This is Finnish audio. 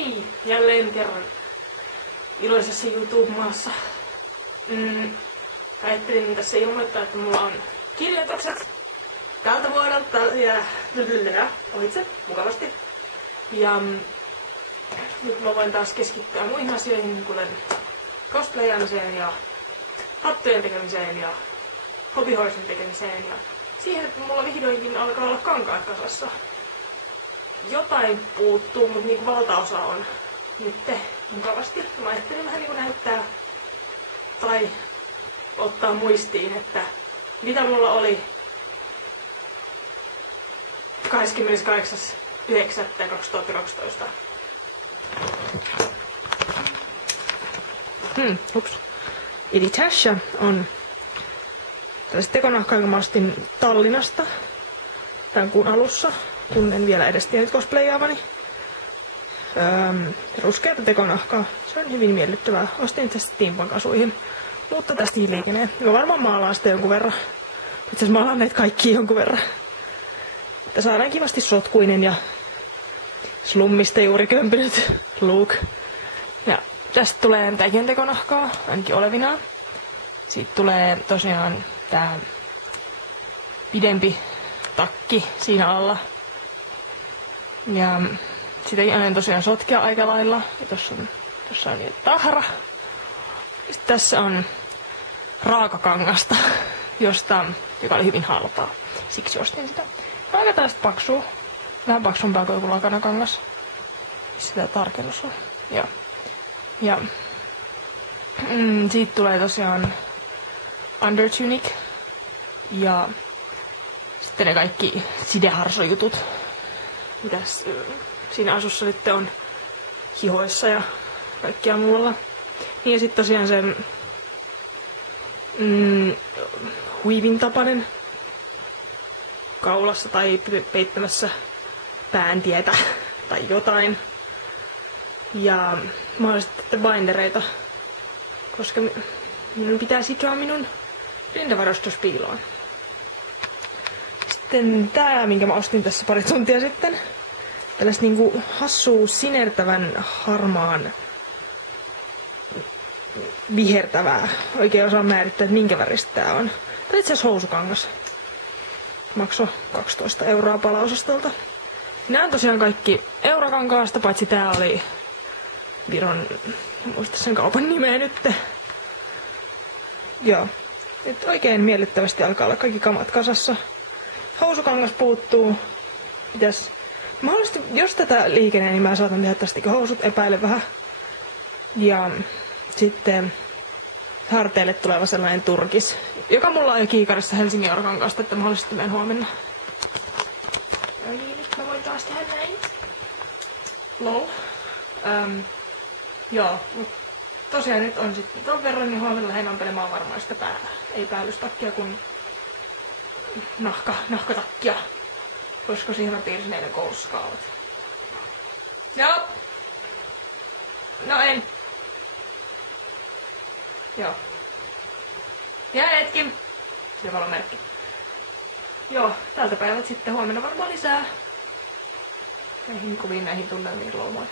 Hei! Jälleen kerran iloisessa YouTube-maassa. Ajattelin tässä ilmoittaa, että mulla on kirjoitukset tältä vuodelta ja ohitse mukavasti. Ja nyt mä voin taas keskittyä muihin asioihin, kuten cosplayaamiseen ja hattujen tekemiseen ja hobbyhorsen tekemiseen ja siihen, että mulla vihdoinkin alkaa olla kankaat kasassa. Jotain puuttuu, mutta niin valtaosa on nyt mukavasti. Mä ajattelin vähän niin näyttää tai ottaa muistiin, että mitä mulla oli 28.9.2012. Ups. Eli tässä on tällaiset tekonahkaa, jonka mä ostin Tallinnasta tämän kuun alussa, kun en vielä edes tiennyt cosplayaavani. Ruskeata tekonahkaa. Se on hyvin miellyttävää. Ostin tästä Steampunk-asuihin. Mutta tästä liikenee. Mä varmaan maalaan sitä jonkun verran. Itse asiassa maalaan näitä kaikkia jonkun verran. Että saadaan kivasti sotkuinen ja slummista juuri kömpynyt look. Ja tästä tulee tämäkin tekonahkaa, ainakin olevinaan. Siitä tulee tosiaan tää pidempi takki siinä alla. Ja sitäkin aion tosiaan sotkea aika lailla. Ja tossa on niin tahra. Sitten tässä on raakakangasta, joka oli hyvin halpaa. Siksi ostin sitä. Aika tästä paksua. Vähän paksumpaa kuin joku lakanakangas. Sitä tarkennus on. Ja siitä tulee tosiaan undertunic. Ja sitten ne kaikki sideharsojutut. Mitäs siinä asussa nyt on hihoissa ja kaikkia muualla. Niin ja sitten tosiaan se huivin tapainen kaulassa tai peittämässä pääntietä tai jotain. Ja mahdollisesti bindereita, koska minun pitää sitoa minun rintavarustus piiloon. Sitten tää, minkä mä ostin tässä pari tuntia sitten. Tällaista niinku hassua sinertävän harmaan vihertävää. Oikein osaa määrittää, että minkä väristä tää on. Tää on itse asiassa housukangas. Maksoi 12 € palaosastolta. Nää on tosiaan kaikki eurokankaasta, paitsi tää oli Viron, en muista sen kaupan nimeä nytte. Joo. Et oikein miellyttävästi alkaa olla kaikki kamat kasassa. Housukangas puuttuu. Pitäis mahdollisesti, jos tätä liikenee, niin mä saatan tehdä tästäkin housut, epäile vähän. Ja sitten harteille tuleva sellainen turkis, joka mulla on jo kiikarissa Helsingin eurokankaasta, että mahdollisesti menen huomenna. No niin, nyt mä voin taas tehdä näin. Lol. Joo, mutta tosiaan nyt on sitten ton verran, niin huomenna lähden ampelemaan varmaan sitä ei päällystakkia, kun nahkatakkia. Koska siihen mä piirsin eilen koulussa kaavat. Joo. No en. Joo. Ja hetki. Se valomerkki. Joo, tältä päivältä sitten huomenna varmaan lisää. Näihin kuviin, näihin tunnelmiin, lol moi.